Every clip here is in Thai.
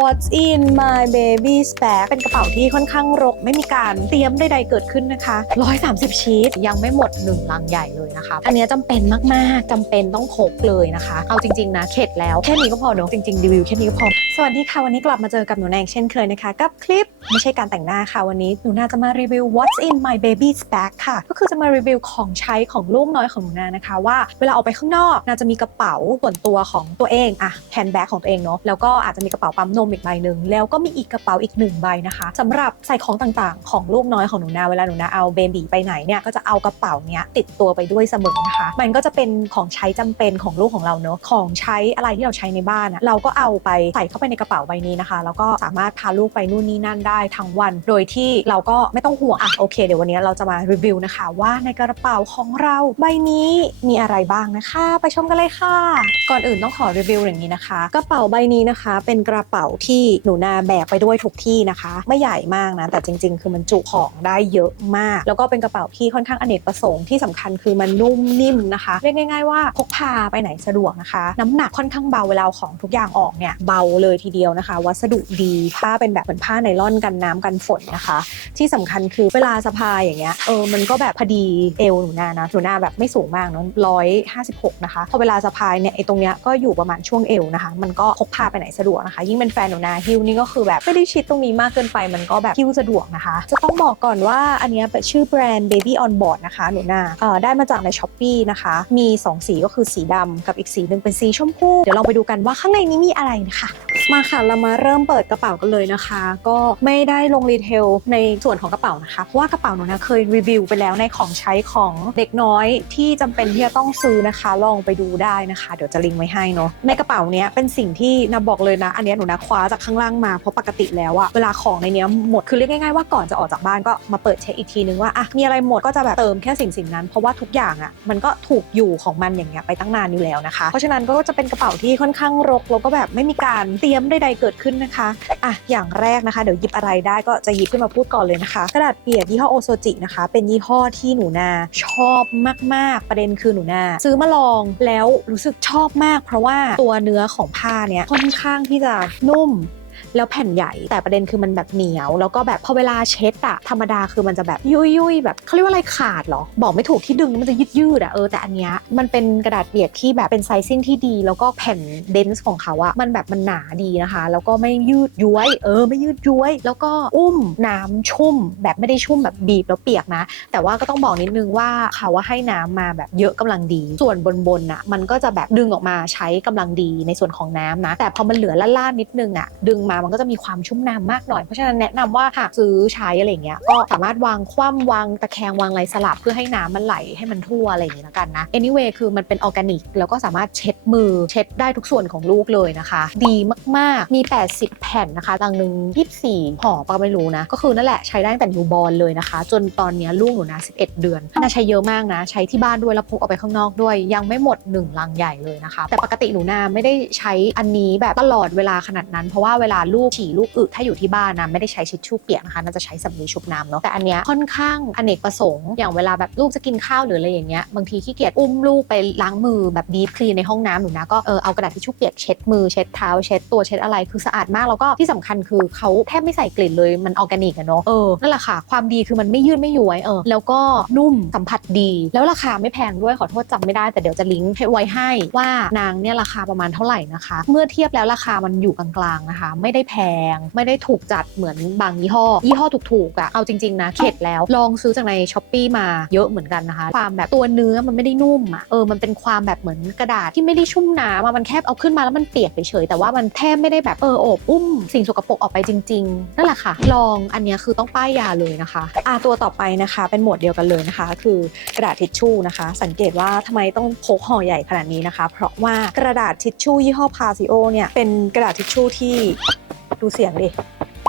What's in my baby's bag เป็นกระเป๋าที่ค่อนข้างรก ไม่มีการเตรียมใดๆเกิดขึ้นนะคะ 130 ชีตยังไม่หมดหนึ่งลังใหญ่เลยนะคะ อันนี้ยจำเป็นมากๆจำเป็นต้องพกเลยนะคะ เอาจริงๆนะเข็ดแล้วแค่นี้ก็พอเนอะจริงๆรีวิวแค่นี้ก็พอ สวัสดีค่ะ วันนี้กลับมาเจอกับหนูแนงเช่นเคยนะคะ กับคลิปไม่ใช่การแต่งหน้าค่ะ วันนี้หนูนาจะมารีวิว What's in my baby's bag ค่ะ ก็คือจะมารีวิวของใช้ของลูกน้อยของหนูนานะคะ ว่าเวลาออกไปข้างนอกนาจะมีกระเป๋าส่วนตัวของตัวเองอะแฮนด์แบ็กของตัวเองเนาะแล้วก็อาจจะมีกระเป๋าปั๊มนมอีกใบหนึ่งแล้วก็มีอีกกระเป๋าอีกหนึ่งใบนะคะสำหรับใส่ของต่างๆ ของลูกน้อยของหนูนาเวลาหนูนาเอาเบบีไปไหนเนี่ยก็จะเอากระเป๋าเนี้ยติดตัวไปด้วยเสมอนะคะ มันก็จะเป็นของใช้จำเป็นของลูกของเราเนาะของใช้อะไรที่เราใช้ในบ้านอะเราก็เอาไปใส่เข้าไปในกระเป๋าใบนี้นะคะ แล้วก็สามารถพาลูกไปนู่นนี่นั่นได้ทั้งวัน โดยที่เราก็ไม่ต้องห่วงอะโอเคเดี๋ยววันนี้เราจะมารีวิวนะคะว่าในกระเป๋าของเราใบนี้มีอะไรบ้างนะคะ ไปชมกันเลยค่ะ ก่อนอื่นต้องขอรีวิวอย่างนี้นะคะ กระเป๋าใบนี้นะคะ เป็นกระเป๋าที่หนูนาแบกไปด้วยทุกที่นะคะ ไม่ใหญ่มากนะ แต่จริง ๆ คือมันจุของได้เยอะมาก แล้วก็เป็นกระเป๋าที่ค่อนข้างอเนกประสงค์ที่สำคัญคือมันนุ่มนิ่มนะคะ เรียกง่าย ๆ ว่าพกพาไปไหนสะดวกนะคะ น้ำหนักค่อนข้างเบาเวลาของทุกอย่างออกเนี่ยเบาเลยทีเดียวนะคะ วัสดุดีผ้าเป็นแบบเหมือนผ้าไนล่อนกันน้ำกันฝนนะคะ ที่สำคัญคือเวลาสะพายอย่างเงี้ยเออมันก็แบบพอดีเอวหนูนานะหนูนาแบบไม่สูงมากเนาะร้อยห้าสิบหกนะคะพอเวลาสะพายเนี่ยไอ้ตรงเนี้ยก็อยู่ประมาณช่วงเอวนะคะ มันก็พกพาไปไหนสะดวกนะคะ ยิ่งเป็นแฟนหนูนาฮิวนี่ก็คือแบบไม่ได้ชิดตรงนี้มากเกินไปมันก็แบบฮิวสะดวกนะคะ จะต้องบอกก่อนว่าอันเนี้ยเป็นชื่อแบรนด์ Baby on Board นะคะหนูนาเอ่อได้มาจากในช้อปปีนะคะ มี 2 สีก็คือสีดำกับอีกสีหนึ่งเป็นสีชมพูเดี๋ยวเราไปดูกันว่าข้างในนี้มีอะไรนะคะมาค่ะเรามาเริ่มเปิดกระเป๋ากันเลยนะคะ ก็ไม่ได้ลงรีเทลในส่วนของกระเป๋านะคะเพราะว่ากระเป๋าหนูนะเคยรีวิวไปแล้วในของใช้ของเด็กน้อยที่จำเป็นที่จะต้องซื้อนะคะ ลองไปดูได้นะคะ เดี๋ยวจะลิงก์ไว้ให้เนาะในกระเป๋าเนี้ยเป็นสิ่งที่นาบอกเลยนะ อันนี้หนูนะควาจากข้างล่างมาเพราะปกติแล้วอะเวลาของในเนี้ยหมดคือเรียกง่ายๆว่าก่อนจะออกจากบ้านก็มาเปิดเช็คอีกทีนึงว่าอะมีอะไรหมดก็จะแบบเติมแค่สิ่งสิ่งนั้นเพราะว่าทุกอย่างอะมันก็ถูกอยู่ของมันอย่างเงี้ยไปตั้งนานอยู่แล้วนะคะเพราะฉะนั้นก็จะเป็นกระเป๋าที่ค่อนข้างรกแล้วก็แบบไม่มีการเตรียมใดๆเกิดขึ้นนะคะอะอย่างแรกนะคะ เดี๋ยวหยิบอะไรได้ก็จะหยิบขึ้นมาพูดก่อนเลยนะคะ กระดาษเปียกยี่ห้อโอโซจินะคะ เป็นยี่ห้อที่หนูนาชอบมากๆ ประเด็นคือหนูนาซื้อมาลองแล้วรู้สึกชอบมาก เพราะว่าตัวเนื้อของผ้าเนี่ยค่อนข้างที่จะนุ่มม แล้วแผ่นใหญ่ แต่ประเด็นคือมันแบบเหนียว แล้วก็แบบพอเวลาเช็ดอะธรรมดาคือมันจะแบบยุยยุยแบบเขาเรียกว่าอะไรขาดเหรอ บอกไม่ถูกที่ดึงมันจะยืดยืดอะเออแต่อันเนี้ยมันเป็นกระดาษเปียกที่แบบเป็นไซซิ่งที่ดี แล้วก็แผ่นเดนส์ของเขาอะมันแบบมันหนาดีนะคะ แล้วก็ไม่ยืดย้วย เออ ไม่ยืดย้วย แล้วก็อุ้มน้ำชุ่ม แบบไม่ได้ชุ่มแบบบีบแล้วเปียกนะ แต่ว่าก็ต้องบอกนิดนึงว่าเขาว่าให้น้ำมาแบบเยอะกำลังดี ส่วนบนบนๆน่ะมันก็จะแบบดึงออกมาใช้กำลังดีในส่วนของน้ำนะ แต่พอมันเหลือล่านๆนิดนึงอะดึงมามันก็จะมีความชุ่มน้ำมากหน่อย เพราะฉะนั้นแนะนำว่าหากซื้อใช้อะไรเงี้ยก็สามารถวางคว่ำวางตะแคงวางอะไรสลับเพื่อให้น้ำมันไหลให้มันทั่วอะไรอย่างงี้แล้วกันนะ anyway คือมันเป็นออร์แกนิกแล้วก็สามารถเช็ดมือเช็ดได้ทุกส่วนของลูกเลยนะคะ ดีมากๆมี 80 แผ่นนะคะตังหนึ่ง24ห่อปะไม่รู้นะ ก็คือนั่นแหละใช้ได้ตั้งแต่นิวบอลเลยนะคะ จนตอนนี้ลูกหนูนะ 11 เดือนน่าใช้เยอะมากนะ ใช้ที่บ้านด้วยแล้วพกออกไปข้างนอกด้วย ยังไม่หมด 1 ลังใหญ่เลยนะคะ แต่ปกติหนูนาไม่ได้ใช้อันนี้แบบตลอดเวลาขนาดนั้น เพราะว่าเวลาลูกฉี่ลูกอึถ้าอยู่ที่บ้านนะไม่ได้ใช้ชิชชู่เปียกนะคะน่าจะใช้สำลีชุบน้ำเนาะแต่อันเนี้ยค่อนข้างอเนกประสงค์อย่างเวลาแบบลูกจะกินข้าวหรืออะไรอย่างเงี้ยบางทีขี้เกียจอุ้มลูกไปล้างมือแบบดีคลีนในห้องน้ำหนูนะก็เออเอากระดาษทิชชู่เปียกเช็ดมือเช็ดเท้าเช็ดตัวเช็ดอะไรคือสะอาดมากแล้วก็ที่สำคัญคือเขาแทบไม่ใส่กลิ่นเลยมันออร์แกนิกอะเนาะเออนั่นแหละค่ะความดีคือมันไม่ยืดไม่ย้วยเออแล้วก็นุ่มสัมผัสดี แล้วราคาไม่แพงด้วยขอโทษจำไม่ได้แต่เดี๋ยวจะลิงก์ให้ไว้ให้ว่านางเนี่ยราคาประมาณเท่าไหร่นะคะ เมื่อเทียบแล้วราคามันอยู่กลางๆนะคะ ไม่ได้แพง ไม่ได้ถูกจัดเหมือนบางยี่ห้อ ยี่ห้อถูกๆอะเอาจริงๆนะเข็ดแล้วลองซื้อจากในช้อปปีมาเยอะเหมือนกันนะคะ ความแบบตัวเนื้อมันไม่ได้นุ่มอะเออมันเป็นความแบบเหมือนกระดาษที่ไม่ได้ชุ่มน้ำมันแค่เอาขึ้นมาแล้วมันเปียกเฉยๆแต่ว่ามันแทบไม่ได้แบบเออโอบอุ้มสิ่งสกปรกออกไปจริง ๆ นั่นแหละค่ะ ลองอันนี้คือต้องป้ายยาเลยนะคะอะตัวต่อไปนะคะ เป็นหมวดเดียวกันเลยนะคะ คือกระดาษทิชชู่นะคะ สังเกตว่าทำไมต้องพกห่อใหญ่ขนาดนี้นะคะ เพราะว่ากระดาษทิชชู่ยี่ห้อพาซิโอเนี่ยเป็นกระดาษทิชชู่ที่ ดูเสียงดิ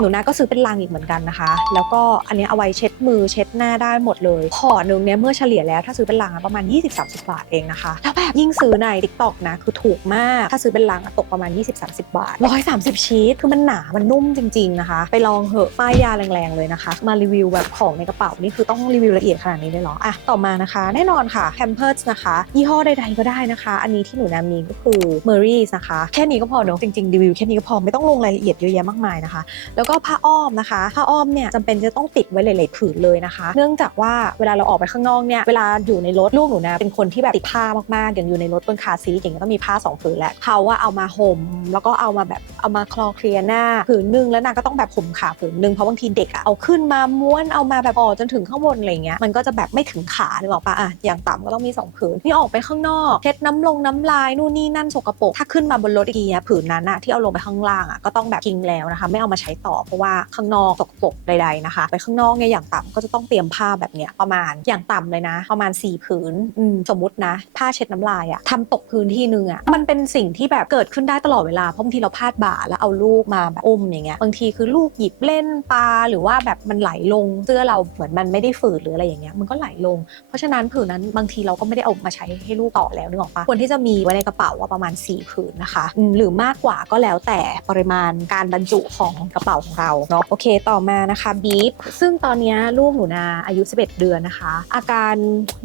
หนูนาก็ซื้อเป็นลังอีกเหมือนกันนะคะ แล้วก็อันเนี้ยเอาไว้เช็ดมือเช็ดหน้าได้หมดเลยห่อหนึ่งเนี่ยเมื่อเฉลี่ยแล้วถ้าซื้อเป็นลังอะประมาณ 20-30 บาทเองนะคะแล้วแบบยิ่งซื้อใน t ิ k t o k นะคือถูกมากถ้าซื้อเป็นลังอะตกประมาณ 20-30 บาท 130 ชีสคือมันหนามันนุ่มจริง ๆนะคะ ไปลองเหอะป้ายยาแรงๆเลยนะคะ มารีวิวแบบของในกระเป๋านี่คือต้องรีวิวละเอียดขนาดนี้เลยเหรออะต่อมานะคะ แน่นอนค่ะ Pampers นะคะ ยี่ห้อใดๆก็ได้นะคะ อันนี้ที่หนูนามีก็คือ m e r r y นะคะ แค่นี้ก็พอเนอะจริงๆรีวิวแค่นี้ก็พอไม่ต้องลงรายละเอียดเยอะแยะมากมายนะคะแล้วก็ผ้าอ้อมนะคะ ผ้าอ้อมเนี่ยจำเป็นจะต้องติดไว้หลาย ๆ ผืนเลยนะคะ เนื่องจากว่าเวลาเราออกไปข้างนอกเนี่ยเวลาอยู่ในรถลูกหนูนะเป็นคนที่แบบติดผ้ามากๆอย่างอยู่ในรถบนคาซีอย่างเงี้ยต้องมีผ้าสองผืนแหละเขาว่าเอามาห่มแล้วก็เอามาแบบเอามาคลอเคลียร์หน้าผืนนึงแล้วนางก็ต้องแบบห่มขาผืนนึงเพราะบางทีเด็กอะเอาขึ้นมาม้วนเอามาแบบออกจนถึงข้างบนอะไรเงี้ยมันก็จะแบบไม่ถึงขาหรือเปล่าปะอะอย่างต่ำก็ต้องมีสองผืนที่ออกไปข้างนอกเช็ดน้ำลงน้ำลายนู่นนี่นั่นสกปรกถ้าขึ้นมาบนรถอีกทีผืนนั้นอะที่เอาลงไปข้างล่างอะก็ต้องแบบทิ้งแล้วนะคะ ไม่เอามาใช้ต่อเพราะว่าข้างนอกสกปรกใดๆนะคะ ไปข้างนอกเนี่ยอย่างต่ำก็จะต้องเตรียมผ้าแบบเนี้ยประมาณอย่างต่ำเลยนะ ประมาณ4ผืนอืมสมมตินะ ผ้าเช็ดน้ำลายอะทำตกพื้นที่นึงอะมันเป็นสิ่งที่แบบเกิดขึ้นได้ตลอดเวลาเพราะบางทีเราพลาดบ่าแล้วเอาลูกมาแบบอุ้มอย่างเงี้ยบางทีคือลูกหยิบเล่นปลาหรือว่าแบบมันไหลลงเสื้อเราเหมือนมันไม่ได้ฝืดหรืออะไรอย่างเงี้ยมันก็ไหลลง เพราะฉะนั้นผืนนั้นบางทีเราก็ไม่ได้เอามาใช้ให้ลูกต่อแล้วนึกออกปะควรที่จะมีไว้ในกระเป๋าว่าประมาณ4ผืนนะคะ หรือมากกว่าก็แล้วแต่ปริมาณการบรรจุของกระเป๋าของเราเนาะโอเคต่อมานะคะบีฟซึ่งตอนนี้ลูกหนูนาอายุ 11 เดือนนะคะ อาการ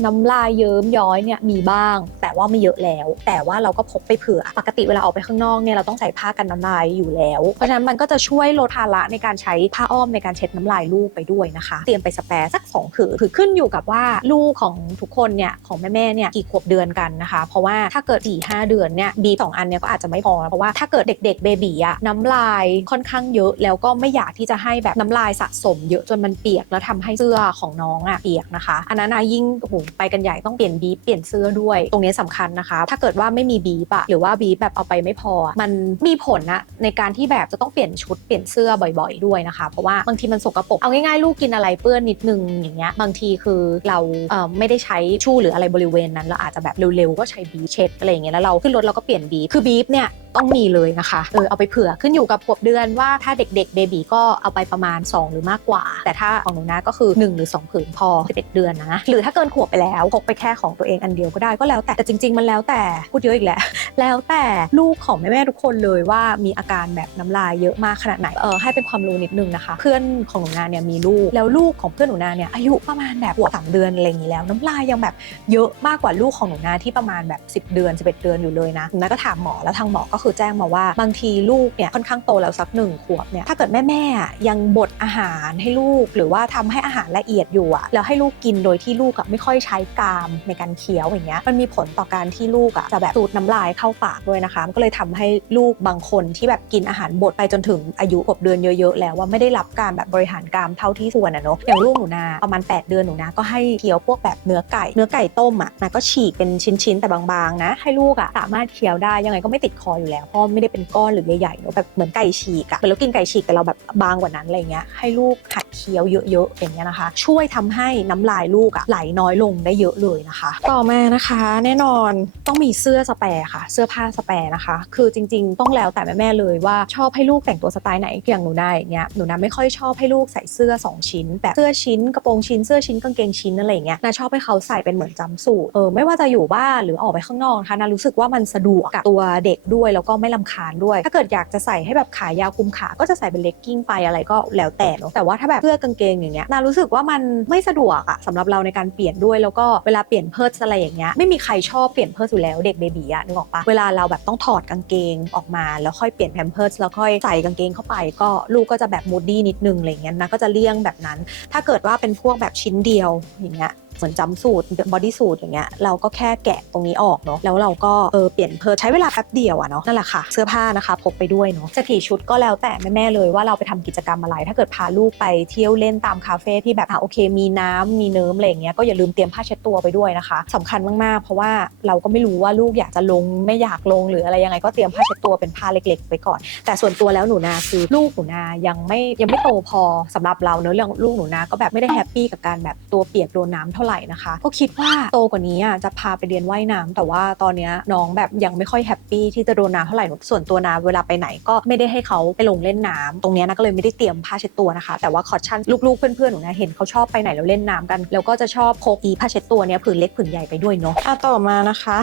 น้ำลายเยิ้มย้อยเนี่ยมีบ้าง แต่ว่าไม่เยอะแล้ว แต่ว่าเราก็พกไปเผื่อปกติเวลาออกไปข้างนอกเนี่ยเราต้องใส่ผ้ากันน้ำลายอยู่แล้ว เพราะฉะนั้นมันก็จะช่วยลดภาระในการใช้ผ้าอ้อมในการเช็ดน้ำลายลูกไปด้วยนะคะ เตรียมไปสแปร์สักสองผืนคือขึ้นอยู่กับว่าลูกของทุกคนเนี่ยของแม่ๆเนี่ยกี่ขวบเดือนกันนะคะ เพราะว่าถ้าเกิด4ี่ห้าเดือนเนี่ยบีสองอันเนี่ยก็อาจจะไม่พอเพราะว่าถ้าเกิดเด็กๆเบบีอะน้ำลายค่อนข้างเยอะแล้วก็ไม่อยากที่จะให้แบบน้ำลายสะสมเยอะจนมันเปียกแล้วทำให้เสื้อของน้องอะเปียกนะคะ อันนั้นนะยิ่งโหไปกันใหญ่ต้องเปลี่ยนบีบเปลี่ยนเสื้อด้วย ตรงนี้สำคัญนะคะ ถ้าเกิดว่าไม่มีบีบอะหรือว่าบีบแบบเอาไปไม่พอ มันมีผลนะในการที่แบบจะต้องเปลี่ยนชุดเปลี่ยนเสื้อบ่อยๆ ด้วยนะคะ เพราะว่าบางทีมันสกปรกเอาง่ายๆลูกกินอะไรเปื้อนนิดนึงอย่างเงี้ยบางทีคือเราเไม่ได้ใช้ชู่หรืออะไรบริเวณนั้นเราอาจจะแบบเร็วๆก็ใช้บีบเช็ดอะไรอย่างเงี้ยแล้วเราขึ้นรถเราก็เปลี่ยนบีบคือบีบเนี่ย ต้องมีเลยนะคะเออเอาไปเผื่อขึ้นอยู่กับขวบเดือนว่าถ้าเด็กๆเบบีก็เอาไปประมาณ 2 หรือมากกว่า แต่ถ้าของหนูนะก็คือ 1 หรือ 2 ผืนพอ11เดือนนะ หรือถ้าเกินขวบไปแล้วพกไปแค่ของตัวเองอันเดียวก็ได้ก็แล้วแต่แต่จริง ๆ มันแล้วแต่พูดเยอะอีกแล้วแล้วแต่ลูกของแม่ๆทุกคนเลยว่ามีอาการแบบน้ำลายเยอะมากขนาดไหนเออให้เป็นความรู้นิดนึงนะคะ เพื่อนของหนูนาเนี่ยมีลูกแล้วลูกของเพื่อนหนูนาเนี่ยอายุประมาณแบบขวสามเดือนอะไรอย่างนี้แล้วน้ำลายยังแบบเยอะมากกว่าลูกของหนูนาที่ประมาณแบบ 10 เดือน 11 เดือนอยู่เลยนะหนูนาก็ถามหมอแล้วทางหมอก็คือแจ้งมาว่าบางทีลูกเนี่ยค่อนข้างโตแล้วสักหนึ่งขวบเนี่ยถ้าเกิดแม่ๆอะยังบดอาหารให้ลูก หรือว่าทำให้อาหารละเอียดอยู่อะแล้วให้ลูกกินโดยที่ลูกอะไม่ค่อยใช้กรามในการเคี้ยวอย่างเงี้ยมันมีผลต่อการที่ลูกอะจะแบบสูดน้ำลายเข้าปากด้วยนะคะก็เลยทำให้ลูกบางคนที่แบบกินอาหารบดไปจนถึงอายุขวบเดือนเยอะๆ แล้วว่าไม่ได้รับการแบบบริหารกรามเท่าที่ควรอะเนาะอย่างลูกหนูนาประมาณ 8 เดือนหนูนาก็ให้เคี้ยวพวกแบบเนื้อไก่เนื้อไก่ต้มอะนาก็ฉีกเป็นชิ้นๆแต่บางๆนะ ให้ลูกอะสามารถเคี้ยวได้ยังไงก็ไม่ติดคออยู่แล้วเพราะไม่ได้เป็นก้อนหรือใหญ่ๆเนอะแบบเหมือนไก่ฉีกอะเหมือนเรากินไก่ฉีกแต่เราแบบบางกว่านั้นอะไรเงี้ยให้ลูกหัดเคี้ยวเยอะๆอย่างเงี้ยนะคะ ช่วยทำให้น้ำลายลูกอะไหลน้อยลงได้เยอะเลยนะคะ ต่อมานะคะ แน่นอนต้องมีเสื้อสแปร์ค่ะ เสื้อผ้าสแปร์นะคะ คือจริง ๆ ต้องแล้วแต่แม่ๆเลยว่าชอบให้ลูกแต่งตัวสไตล์ไหนอย่างหนูได้เงี้ยหนูนะไม่ค่อยชอบให้ลูกใส่เสื้อสองชิ้น แบบเสื้อชิ้นกระโปรงชิ้นเสื้อชิ้นกางเกงชิ้นอะไรอย่างเงี้ยนาชอบให้เขาใส่เป็นเหมือนจำสูทเออไม่ว่าจะอยู่บ้านหรือออกไปข้างนอกนะคะนารู้สึกว่ามันสะดวกกับตัวเด็กด้วยแล้วก็ไม่ลำคาญด้วย ถ้าเกิดอยากจะใส่ให้แบบขายาวคุมขา ก็จะใส่เป็นเลกกิ้งไปอะไรก็แล้วแต่เนาะแต่ว่าถ้าแบบเสื้อกางเกงอย่างเงี้ยนารู้สึกว่ามันไม่สะดวกอะสำหรับเราในการเปลี่ยนด้วยแล้วก็เวลาเปลี่ยนเพิร์สอะไรอย่างเงี้ยไม่มีใครชอบเปลี่ยนเพิร์สอยู่แล้วเด็กเบบีอะนึกออกปะเวลาเราแบบต้องถอดกางเกงออกมาแล้วค่อยเปลี่ยนแพมเพิร์สแล้วค่อยใส่กางเกงเข้าไป ก็ลูกก็จะแบบมูดดี้นิดนึงอะไรเงี้ยนะก็จะเลี่ยงแบบนั้น ถ้าเกิดว่าเป็นพวกแบบชิ้นเดียวอย่างเงี้ย เหมือนจำสูตรบอดี้สูตรอย่างเงี้ยเราก็แค่แกะตรงนี้ออกเนาะแล้วเราก็เออเปลี่ยนเพอใช้เวลาแป๊บเดียวอะเนาะนั่นแหละค่ะเสื้อผ้านะคะพกไปด้วยเนาะจะกี่ชุดก็แล้วแต่แม่ๆเลยว่าเราไปทำกิจกรรมอะไร ถ้าเกิดพาลูกไปเที่ยวเล่นตามคาเฟ่ที่แบบอะโอเค มีน้ำมีเนิ้มอะไรอย่างเงี้ยก็อย่าลืมเตรียมผ้าเช็ดตัวไปด้วยนะคะสำคัญมากๆ เพราะว่าเราก็ไม่รู้ว่าลูกอยากจะลงไม่อยากลงหรืออะไรยังไงก็เตรียมผ้าเช็ดตัวเป็นผ้าเล็ก ๆ ไปก่อน แต่ส่วนตัวแล้วหนูนาคือลูกหนูนายังไม่ยังไม่โตพอสำหรับเราเนอะเรื่องลูกหนูนาก็แบบไม่ได้แฮปปี้กับการแบบตัวเปียกโดนน้ำเท่าไไหร่นะคะ ก็คิดว่าโตกว่านี้อะจะพาไปเรียนว่ายน้ำแต่ว่าตอนนี้น้องแบบยังไม่ค่อยแฮปปี้ที่จะโดนน้ำเท่าไหร่หนูส่วนตัวนาเวลาไปไหนก็ไม่ได้ให้เขาไปลงเล่นน้ำตรงนี้นะก็เลยไม่ได้เตรียมผ้าเช็ดตัวนะคะ แต่ว่าคอชั่นลูกๆเพื่อนๆหนูนะเห็นเขาชอบไปไหนแล้วเล่นน้ำกัน แล้วก็จะชอบพกอีผ้าเช็ดตัวเนี้ยผืนเล็กผืนใหญ่ไปด้วยเนาะอะต่อมานะคะ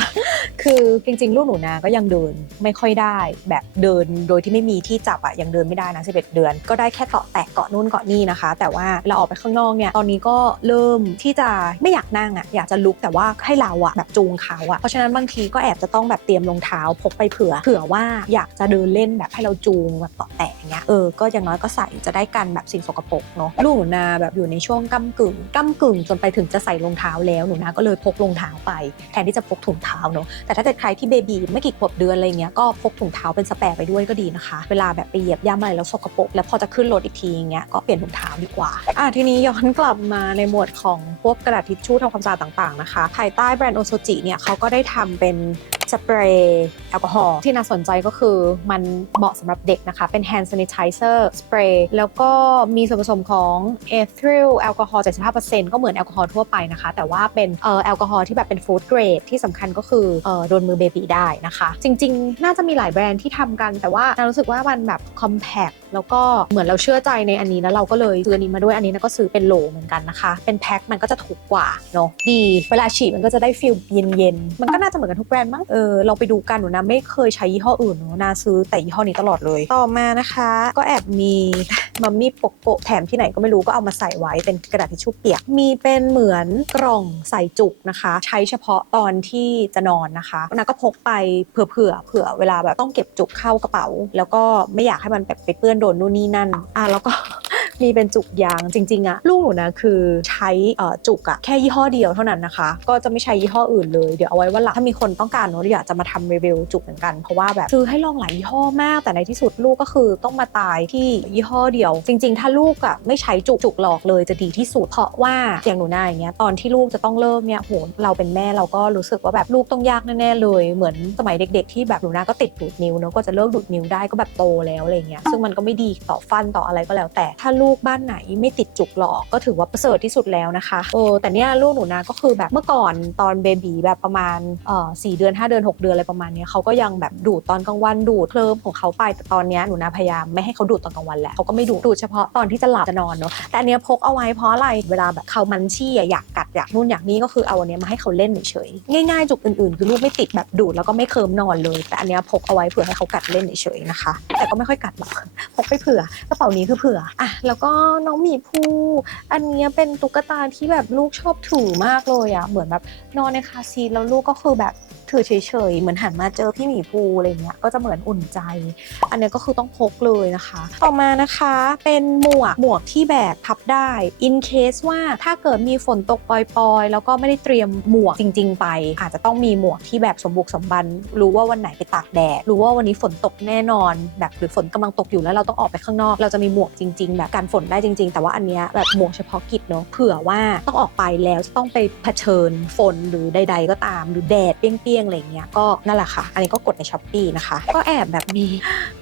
คือจริงๆ ลูกหนูนาก็ยังเดินไม่ค่อยได้ แบบเดินโดยที่ไม่มีที่จับอะยังเดินไม่ได้นะ11 เดือน ก็ได้แค่เกาะแตะเกาะนู่นเกาะนี่นะคะ แต่ว่าเราออกไปข้างนอกเนี่ยตอนนี้ก็เริ่มที่จะไม่อยากนั่งอะอยากจะลุกแต่ว่าให้เราอะแบบจูงเขาอะเพราะฉะนั้นบางทีก็แอบจะต้องแบบเตรียมรองเท้าพกไปเผื่อเผื่อว่าอยากจะเดินเล่นแบบให้เราจูงแบบเกาะแตะอย่างเงี้ยเออก็อย่างน้อยก็ใส่จะได้กันแบบสิ่งสกปรกเนาะลูกหนูนาแบบอยู่ในช่วงก้ากึ่งก้ากึ่งจนไปถึงจะใส่รองเท้าแล้วหนูนาก็เลยพกรองเท้าไป แทนที่จะพกถุงเท้าเนาะแต่ถ้าเกิดใครที่เบบีไม่กี่ขวบเดือนอะไรเงี้ยก็พกถุงเท้าเป็นสแปร์ไปด้วยก็ดีนะคะ เวลาแบบไปเหยียบย่ำอะไรแล้วสกปรกแล้วพอจะขึ้นรถอีกทีอย่างเงี้ยก็เปลี่ยนถุงเท้าดีกว่าอะทีนี้ย้อนกลับมาในหมวดของพวกกระดาษทิชชู่ทำความสะอาดต่างๆนะคะ ภายใต้แบรนด์โอโซจิเนี่ยเขาก็ได้ทำเป็น สเปรย์แอลกอฮอล์ที่น่าสนใจก็คือมันเหมาะสำหรับเด็กนะคะ เป็น hand sanitizer spray แล้วก็มีส่วนผสมของเอทิลแอลกอฮอล์75%ก็เหมือนแอลกอฮอล์ทั่วไปนะคะ แต่ว่าเป็นเอ่อแอลกอฮอล์ที่แบบเป็นฟู้ดเกรดที่สำคัญก็คือเอ่อโดนมือเบบีได้นะคะ จริง ๆ น่าจะมีหลายแบรนด์ที่ทำกัน แต่ว่านารู้สึกว่ามันแบบ compact แล้วก็เหมือนเราเชื่อใจในอันนี้แล้วเราก็เลยซื้ออันนี้มาด้วยอันนี้นก็ซื้อเป็นโหลเหมือนกันนะคะ เป็นแพ็คมันก็จะถูกกว่าเนาะดีเวลาฉีดมันก็จะได้ฟิลเย็นๆมันก็น่าจะเหมือนกันทุกแบรนด์มั้งเออเราไปดูกันหนูนะไม่เคยใช้ยี่ห้ออื่นเนอะนาซื้อแต่ยี่ห้อนี้ตลอดเลย ต่อมานะคะ ก็แอบมีมัมมี่โปโกะแถมที่ไหนก็ไม่รู้ก็เอามาใส่ไว้เป็นกระดาษทิชชู่เปียก มีเป็นเหมือนกล่องใส่จุกนะคะ ใช้เฉพาะตอนที่จะนอนนะคะนาก็พกไปเผื่อเผื่อเผื่อเวลาแบบต้องเก็บจุกเข้ากระเป๋า แล้วก็ไม่อยากให้มันแบบไปเปื้อนโดนนู่นนี่นั่นอะแล้วก็ มีเป็นจุกยางจริงๆอะลูกหนูนะคือใช้จุกอะแค่ยี่ห้อเดียวเท่านั้นนะคะ ก็จะไม่ใช้ยี่ห้ออื่นเลยเดี๋ยวเอาไว้วันหลังถ้ามีคนต้องการเนอะอยากจะมาทำรีวิวจุกเหมือนกัน เพราะว่าแบบซื้อให้ลองหลายยี่ห้อมาก แต่ในที่สุดลูกก็คือต้องมาตายที่ยี่ห้อเดียว จริง ๆ ถ้าลูกอะไม่ใช้จุกจุกหลอกเลยจะดีที่สุดเพราะว่าอย่างหนูนาอย่างเงี้ยตอนที่ลูกจะต้องเริ่มเนี่ยโหเราเป็นแม่เราก็รู้สึกว่าแบบลูกต้องยากแน่ๆเลยเหมือนสมัยเด็ก ๆ ที่แบบหนูนาก็ติดดูดนิ้วเนอะก็จะเลิกดูดนิ้วได้ก็แบบโตแล้วอะไรเงี้ยซึ่งมันก็ไม่ดีต่อฟันต่ออะไรก็แล้ว แต่ถ้าลููกบ้านไหนไม่ติดจุกหลอกก็ถือว่าประเสริฐที่สุดแล้วนะคะเออแต่เนี่ยลูกหนูนาก็คือแบบเมื่อก่อนตอนเบบีแบบประมาณเอ่อสเดือน 5 เดือน 6 เดือนอะไรประมาณเนี้ยเขาก็ยังแบบดูดตอนกลางวันดูดเคลิมของเขาไปแต่ตอนเนี้ยหนูนาพยายามไม่ให้เขาดูดตอนกลางวันแหละเขาก็ไม่ดูดดูดเฉพาะตอนที่จะหลับจะนอนเนาะแต่อันเนี้ยพกเอาไว้เพราะอะไรเวลาแบบเขามันชี่อยากกัดอยากนู่นอยากนี่ก็คือเอาอันเนี้ยมาให้เขาเล่นเฉยๆง่ายๆจุกอื่นๆ คือลูกไม่ติดแบบดูดแล้วก็ไม่เคลิมนอนเลย แต่อันเนี้ยพกเอาไว้เผื่อให้เขากัดเล่นเฉยๆนะคะ แต่ก็ไม่ค่อยกัดหรอกพกไปเผื่อกระเป๋านี้คือเผื่ออะแล้วก็น้องหมีภูอันนี้เป็นตุ๊กตาที่แบบลูกชอบถือมากเลยอะเหมือนแบบนอนในคาร์ซีแล้วลูกก็คือแบบถือเฉยๆ เหมือนหันมาเจอพี่หมีภูอะไรเงี้ย ก็จะเหมือนอุ่นใจ อันนี้ก็คือต้องพกเลยนะคะ ต่อมานะคะเป็นหมวกหมวกที่แบกพับได้ in case ว่าถ้าเกิดมีฝนตกปล่อยๆ แล้วก็ไม่ได้เตรียมหมวกจริง ๆ ไป อาจจะต้องมีหมวกที่แบบสมบุกสมบัน รู้ว่าวันไหนไปตากแดด รู้ว่าวันนี้ฝนตกแน่นอน แบบหรือฝนกำลังตกอยู่แล้วเราต้องออกไปข้างนอก เราจะมีหมวกจริง ๆ แบบกันฝนได้จริง ๆ แต่ว่าอันเนี้ยแบบหมวกเฉพาะกิจเนาะเผื่อว่าต้องออกไปแล้วจะต้องไปเผชิญฝนหรือใด ๆ ก็ตามหรือแดดเปรี้ยงๆอะไรเงี้ยก็นั่นแหละค่ะ อันนี้ก็กดในช้อปปีนะคะ ก็แอบแบบมี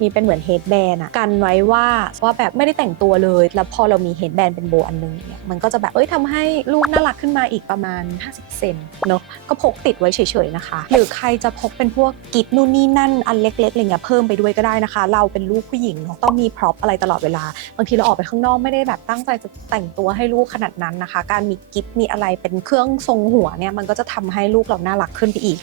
มีเป็นเหมือนเฮดแบนอะกันไว้ว่าว่าแบบไม่ได้แต่งตัวเลย แล้วพอเรามีเฮดแบนเป็นโบอันนึงเนี่ยมันก็จะแบบเอ้ยทำให้ลูกน่ารักขึ้นมาอีกประมาณ 50 เซนเนาะก็พกติดไว้เฉยๆนะคะ หรือใครจะพกเป็นพวกกิฟนู่นนี่นั่นอันเล็กๆอะไรเงี้ยเพิ่มไปด้วยก็ได้นะคะ เราเป็นลูกผู้หญิงเนาะต้องมีพร็อพอะไรตลอดเวลาบางทีเราออกไปข้างนอกไม่ได้แบบตั้งใจจะแต่งตัวให้ลูกขนาดนั้นนะคะ การมีกิฟมีอะไรเป็นเครื่องทรงหัวเนี่ยมันก็จะทำให้ลูกเราน่ารักขึ้นไปอีก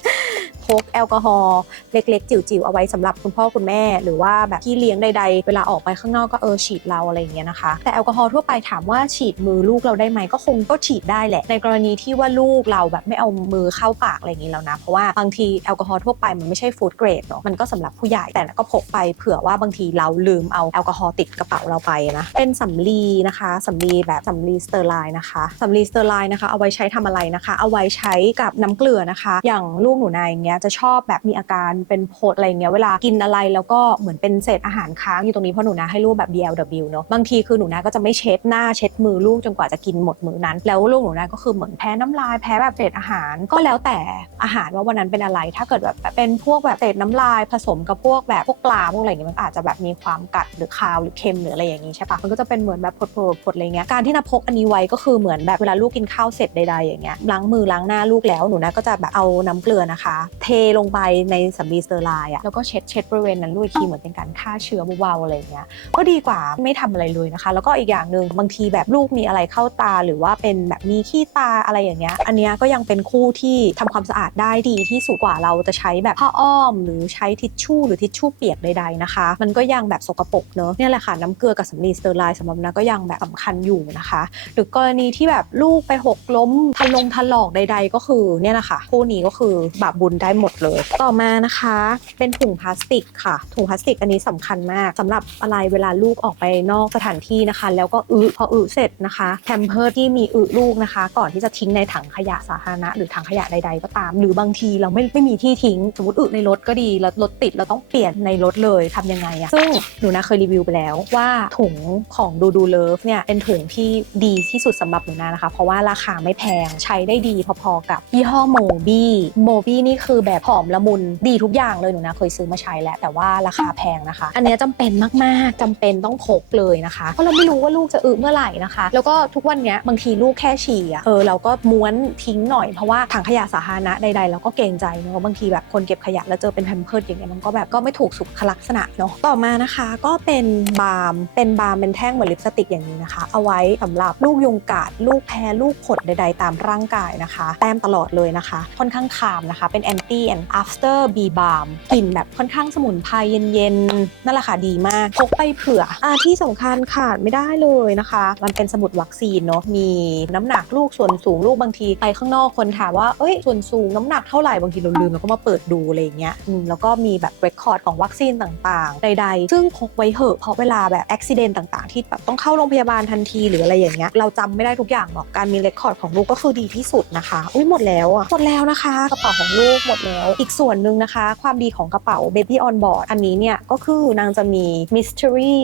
พกแอลกอฮอล์เล็กๆ จิ๋วๆ เอาไว้สำหรับคุณพ่อคุณแม่ หรือว่าแบบพี่เลี้ยงใดๆ เวลาออกไปข้างนอกก็เออฉีดเราอะไรอย่างเงี้ยนะคะ แต่แอลกอฮอล์ทั่วไปถามว่าฉีดมือลูกเราได้ไหมก็คงก็ฉีดได้แหละ ในกรณีที่ว่าลูกเราแบบไม่เอามือเข้าปากอะไรอย่างงี้แล้วนะ เพราะว่าบางทีแอลกอฮอล์ทั่วไปมันไม่ใช่ฟู้ดเกรดเนาะมันก็สำหรับผู้ใหญ่แต่ก็พกไปเผื่อว่าบางทีเราลืมเอาแอลกอฮอล์ติดกระเป๋าเราไปนะเป็นสำลีนะคะสำลีแบบสำลีสเตอร์ไลน์นะคะสำลีสเตอร์ไลน์นะคะเอาไว้ใช้ทำอะไรนะคะ เอาไว้ใช้กับน้ำเกลือนะคะ อย่างลูกหนูนายอย่างเงี้ยจะชอบแบบมีอาการเป็นโพดอะไรเงี้ยเวลากินอะไรแล้วก็เหมือนเป็นเศษอาหารค้างอยู่ตรงนี้เพราะหนูนาให้ลูกแบบ BLW เนาะบางทีคือหนูนาก็จะไม่เช็ดหน้าเช็ดมือลูกจนกว่าจะกินหมดมือนั้น แล้วลูกหนูนาก็คือเหมือนแพ้น้ำลายแพ้แบบเศษอาหาร ก็แล้วแต่อาหารว่าวันนั้นเป็นอะไร ถ้าเกิดแบบเป็นพวกแบบเศษน้ำลายผสมกับพวกแบบพวกปลาพวกอะไรเงี้ยมันอาจจะแบบมีความกัดหรือคาวหรือเค็มหรืออะไรอย่างงี้ใช่ปะมันก็จะจะเป็นเหมือนแบบผดๆผดอะไรเงี้ยการที่นาพกอันนี้ไว้ก็คือเหมือนแบบเวลาลูกกินข้าวเสร็จใดๆอย่างเงี้ยล้างมือล้างหน้าลูกแล้วหนูนะก็จะแบบเอาน้ำเกลือนะคะ เทลงไปในสำลีสเตอร์ไลน์อะแล้วก็เช็ดเช็ดบริเวณนั้นลูกอีกทีเหมือนเป็นการฆ่าเชื้อเบาๆอะไรเงี้ยก็ดีกว่าไม่ทำอะไรเลยนะคะ แล้วก็อีกอย่างหนึ่งบางทีแบบลูกมีอะไรเข้าตาหรือว่าเป็นแบบมีขี้ตาอะไรอย่างเงี้ยอันเนี้ยก็ยังเป็นคู่ที่ทำความสะอาดได้ดีที่สุดกว่าเราจะใช้แบบผ้าอ้อม หรือใช้ทิชชู่หรือทิชชู่เปียกใดๆนะคะ มันก็ยังแบบสกปรกเนอะนี่แหละค่ะน้ำเกลือกับสำลีสเตอร์ไลนสำหรับนะก็ยังแบบสำคัญอยู่นะคะ หรือกรณีที่แบบลูกไปหกล้มทะลงทะลอกใด ๆ ก็คือเนี่ยนะคะคู่นี้ก็คือบาปบุญได้หมดเลย ต่อมานะคะ เป็นถุงพลาสติกค่ะ ถุงพลาสติกอันนี้สำคัญมากสำหรับอะไรเวลาลูกออกไปนอกสถานที่นะคะ แล้วก็อึพออึเสร็จนะคะแพมเพิร์ที่มีอึลูกนะคะ ก่อนที่จะทิ้งในถังขยะสาธารณะหรือถังขยะใด ๆ ก็ตาม หรือบางทีเราไม่ไม่มีที่ทิ้ง สมมติอึในรถก็ดีแล้วรถติดเราต้องเปลี่ยนในรถเลยทำยังไงอะซึ่งหนูนะเคยรีวิวไปแล้วว่าถุงของดูดูเลิฟเนี่ยเป็นถุงที่ดีที่สุดสำหรับหนูนานะคะ เพราะว่าราคาไม่แพงใช้ได้ดีพอๆกับยี่ห้อโมบี้โมบี้นี่คือแบบหอมละมุนดีทุกอย่างเลยหนูนะเคยซื้อมาใช้แล้ว แต่ว่าราคาแพงนะคะ อันเนี้ยจำเป็นมากๆจำเป็นต้องพกเลยนะคะเพราะเราไม่รู้ว่าลูกจะอึเมื่อไหร่นะคะ แล้วก็ทุกวันเนี้ยบางทีลูกแค่ฉี่อะเออเราก็ม้วนทิ้งหน่อยเพราะว่าถังขยะสาธารณะใดๆเราก็เกรงใจเนอะบางทีแบบคนเก็บขยะแล้วเจอเป็นแพมเพิร์ดอย่างเงี้ยมันก็แบบก็ไม่ถูกสุขลักษณะเนาะต่อมานะคะ ก็เป็นบาล์มเป็นบาล์มเป็นแท่งเหมือนลิปสติกอย่างนี้นะคะ เอาไว้สำหรับลูกยุงกัดลูกแพ้ลูกผดใด ๆ ตามร่างกายนะคะ แต้มตลอดเลยนะคะ ค่อนข้างคามนะคะ เป็น anti and after bee balm กลิ่นแบบค่อนข้างสมุนไพรเย็นๆนั่นแหละค่ะดีมากพกไปเผื่ออ่าที่สำคัญขาดไม่ได้เลยนะคะ มันเป็นสมุดวัคซีนเนาะมีน้ำหนักลูกส่วนสูงลูกบางทีไปข้างนอกคนถามว่าเอ้ยส่วนสูงน้ำหนักเท่าไหร่บางทีเราลืมแล้วก็มาเปิดดูอะไรเงี้ยอืมแล้วก็มีแบบเรคคอร์ดของวัคซีนต่างๆ ใด ๆ ซึ่งพกไว้เหอะเพราะเวลาแบบอุบิเหตุต่างๆ ที่แบบต้องเข้าโรงพยาบาลทันทีหรืออะไรอย่างเงี้ยเราจำไม่ได้ทุกอย่างหรอกการมีเรคคอร์ดของลูกก็คือดีที่สุดนะคะอุ้ยหมดแล้วอะหมดแล้วนะคะกระเป๋าของลูกหมดแล้ว อีกส่วนหนึ่งนะคะ ความดีของกระเป๋า Baby on Board อันนี้เนี่ยก็คือนางจะมี Mystery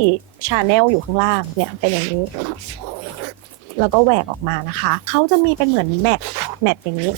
Channel อยู่ข้างล่างเนี่ยเป็นอย่างนี้แล้วก็แหวกออกมานะคะ เขาจะมีเป็นเหมือนแมทแมทอย่างนี้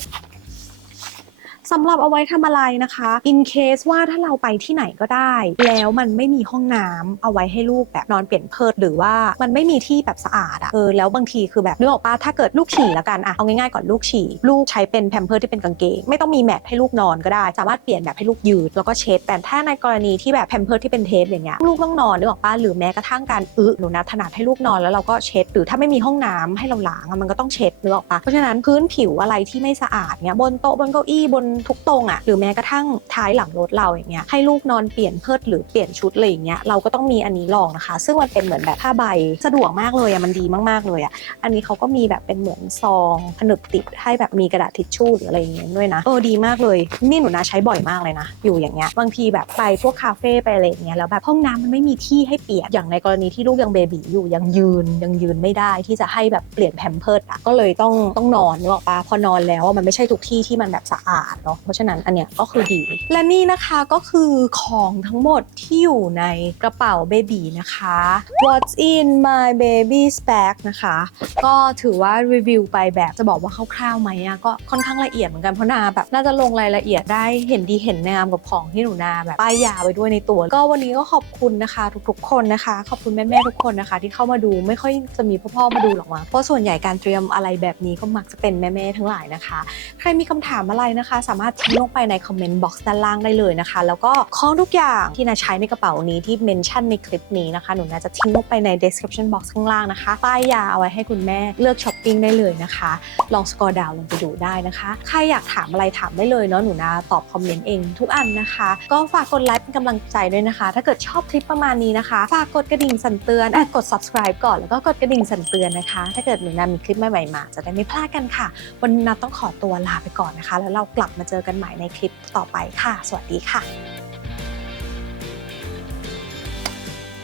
สำหรับเอาไว้ทำอะไรนะคะ in case ว่าถ้าเราไปที่ไหนก็ได้ แล้วมันไม่มีห้องน้ำเอาไว้ให้ลูกแบบนอนเปลี่ยนเพิดหรือว่ามันไม่มีที่แบบสะอาดอะเออแล้วบางทีคือแบบนึกออกปะถ้าเกิดลูกฉี่แล้วกันอะเอาง่ายๆก่อนลูกฉี่ลูกใช้เป็นแพมเพิร์ที่เป็นกางเกงไม่ต้องมีแมทให้ลูกนอนก็ได้ สามารถเปลี่ยนแบบให้ลูกยืดแล้วก็เช็ด แต่ถ้าในกรณีที่แบบแพมเพิร์ที่เป็นเทปอย่างเงี้ยลูกต้องนอนนึกออกปะหรือแม้กระทั่งการอึหนูนะถนัดให้ลูกนอนแล้วเราก็เช็ด หรือถ้าไม่มีห้องน้ำให้เราล้างมันก็ต้องเช็ดนึกออกปะเพราะฉะนั้นพื้นผิวอะไรที่ไม่สะอาดเนี้ยบนโต๊ะบนเก้าอี้บนทุกตรงอะหรือแม้กระทั่งท้ายหลังรถเราอย่างเงี้ยให้ลูกนอนเปลี่ยนเพิดหรือเปลี่ยนชุดอะไรอย่างเงี้ยเราก็ต้องมีอันนี้รองนะคะ ซึ่งมันเป็นเหมือนแบบผ้าใบสะดวกมากเลยอะมันดีมากๆเลยอะอันนี้เขาก็มีแบบเป็นเหมือนซองผนึกติดให้แบบมีกระดาษทิชชู่หรืออะไรอย่างเงี้ยด้วยนะเออดีมากเลย นี่หนูนาใช้บ่อยมากเลยนะ อยู่อย่างเงี้ยบางทีแบบไปพวกคาเฟ่ไปอะไรอย่างเงี้ยแล้วแบบห้องน้ำมันไม่มีที่ให้เปลี่ยนอย่างในกรณีที่ลูกยังเบบีอยู่ยังยืนยังยืนไม่ได้ที่จะให้แบบเปลี่ยนแพมเพิร์ดอะก็เลยต้องต้องนอนนึกออกปะพอนอนแล้วอะมันไม่ใช่ทุกที่ที่มันแบบสะอาดเนาะเพราะฉะนั้นอันเนี้ยก็คือดี และนี่นะคะก็คือของทั้งหมดที่อยู่ในกระเป๋าเบบีนะคะ What's in my baby's bag นะคะ ก็ถือว่ารีวิวไปแบบจะบอกว่าคร่าวๆไหมอะก็ค่อนข้างละเอียดเหมือนกันเพราะนาแบบน่าจะลงรายละเอียดได้เห็นดีเห็นงามกับของที่หนูนาแบบป้ายยาไว้ด้วยในตัว ก็วันนี้ก็ขอบคุณนะคะ ทุกๆ คนนะคะ ขอบคุณแม่ๆทุกคนนะคะ ที่เข้ามาดูไม่ค่อยจะมีพ่อๆมาดูหรอกมั้งเพราะส่วนใหญ่การเตรียมอะไรแบบนี้ก็มักจะเป็นแม่ๆทั้งหลายนะคะ ใครมีคำถามอะไรนะคะามารถทิ้งลงไปในคอมเมนต์บ็อกซ์ด้านล่างได้เลยนะคะ แล้วก็ของทุกอย่างที่นาใช้ในกระเป๋านี้ที่เมนชั่นในคลิปนี้นะคะ หนูนาจะทิ้งลงไปใน description box ข้างล่างนะคะป้ายยาเอาไว้ให้คุณแม่เลือกช้อปปิ้งได้เลยนะคะ ลองสกอร์ดาวลงไปดูได้นะคะ ใครอยากถามอะไรถามได้เลยเนาะหนูนาตอบคอมเมนต์เองทุกอันนะคะ ก็ฝากกดไลค์เป็นกำลังใจด้วยนะคะ ถ้าเกิดชอบคลิปประมาณนี้นะคะ ฝากกดกระดิ่งสั่นเตือนอกด subscribe ก่อนแล้วก็กดกระดิ่งสั่นเตือนนะคะ ถ้าเกิดหนูนามีคลิปใหม่ๆมาจะได้ไม่พลาดกันค่ะ วันนี้นาต้องขอตัวลาไปก่อนนะคะ แล้วเรากลับมาเจอกันใหม่ในคลิปต่อไปค่ะ สวัสดีค่ะ